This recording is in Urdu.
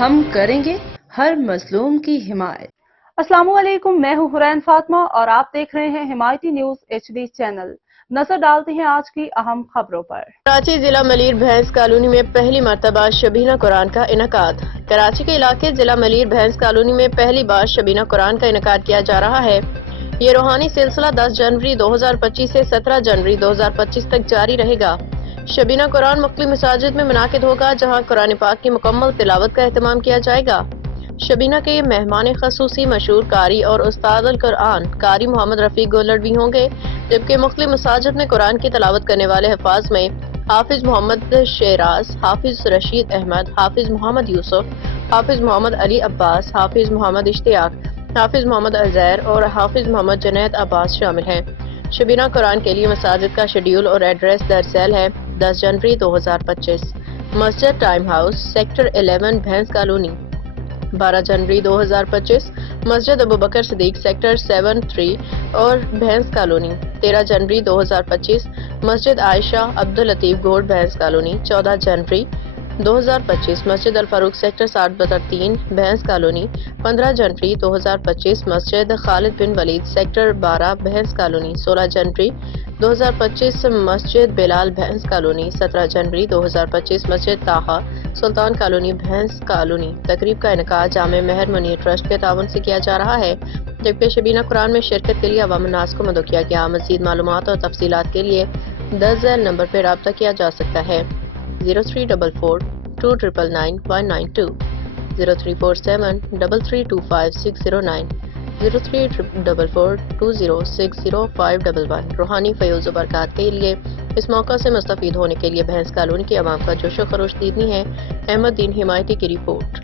ہم کریں گے ہر مظلوم کی حمایت۔ السلام علیکم، میں ہوں حرین فاطمہ اور آپ دیکھ رہے ہیں حمایتی نیوز HD چینل۔ نظر ڈالتے ہیں آج کی اہم خبروں پر۔ کراچی ضلع ملیر بھینس کالونی میں پہلی مرتبہ شبینہ قرآن کا انعقاد۔ کراچی کے علاقے ضلع ملیر بھینس کالونی میں پہلی بار شبینہ قرآن کا انعقاد کیا جا رہا ہے۔ یہ روحانی سلسلہ 10 جنوری 2025 سے 17 جنوری 2025 تک جاری رہے گا۔ شبینہ قرآن مختلف مساجد میں منعقد ہوگا، جہاں قرآن پاک کی مکمل تلاوت کا اہتمام کیا جائے گا۔ شبینہ کے مہمان خصوصی مشہور قاری اور استاد القرآن قاری محمد رفیق گولڈ بھی ہوں گے، جبکہ مختلف مساجد میں قرآن کی تلاوت کرنے والے حفاظ میں حافظ محمد شیراز، حافظ رشید احمد، حافظ محمد یوسف، حافظ محمد علی عباس، حافظ محمد اشتیاق، حافظ محمد عزیر اور حافظ محمد جنید عباس شامل ہیں۔ شبینہ قرآن کے لیے مساجد کا شیڈیول اور ایڈریس درج ذیل ہے۔ 10 جنوری 2025 مسجد ٹائم ہاؤس، سیکٹر 11 بھینس کالونی۔ 12 جنوری 2025 مسجد ابوبکر صدیق، سیکٹر 7-3 اور بھینس کالونی۔ 13 جنوری 2025 مسجد عائشہ عبداللطیف گوڈ، بھینس کالونی۔ 14 جنوری 2025 مسجد الفاروق، سیکٹر 60/3 بھینس کالونی۔ 15 جنوری 2025 مسجد خالد بن ولید، سیکٹر 12 بھینس کالونی۔ 16 جنوری 2025 مسجد بلال، بھینس کالونی۔ 17 جنوری 2025 مسجد طٰہٰ، سلطان کالونی، بھینس کالونی۔ تقریب کا انعقاد جامع مہر منیر ٹرسٹ کے تعاون سے کیا جا رہا ہے، جبکہ شبینہ قرآن میں شرکت کے لیے عوام الناس کو مدعو کیا گیا۔ مزید معلومات اور تفصیلات کے لیے درج ذیل نمبر پر رابطہ کیا جا سکتا ہے: 0344299192 03473325 0344206051 روحانی فیوز و برکات کے لیے اس موقع سے مستفید ہونے کے لیے بھینس کالونی کی عوام کا جوش و خروش دیدنی ہے۔ احمد دین حمایتی کی رپورٹ۔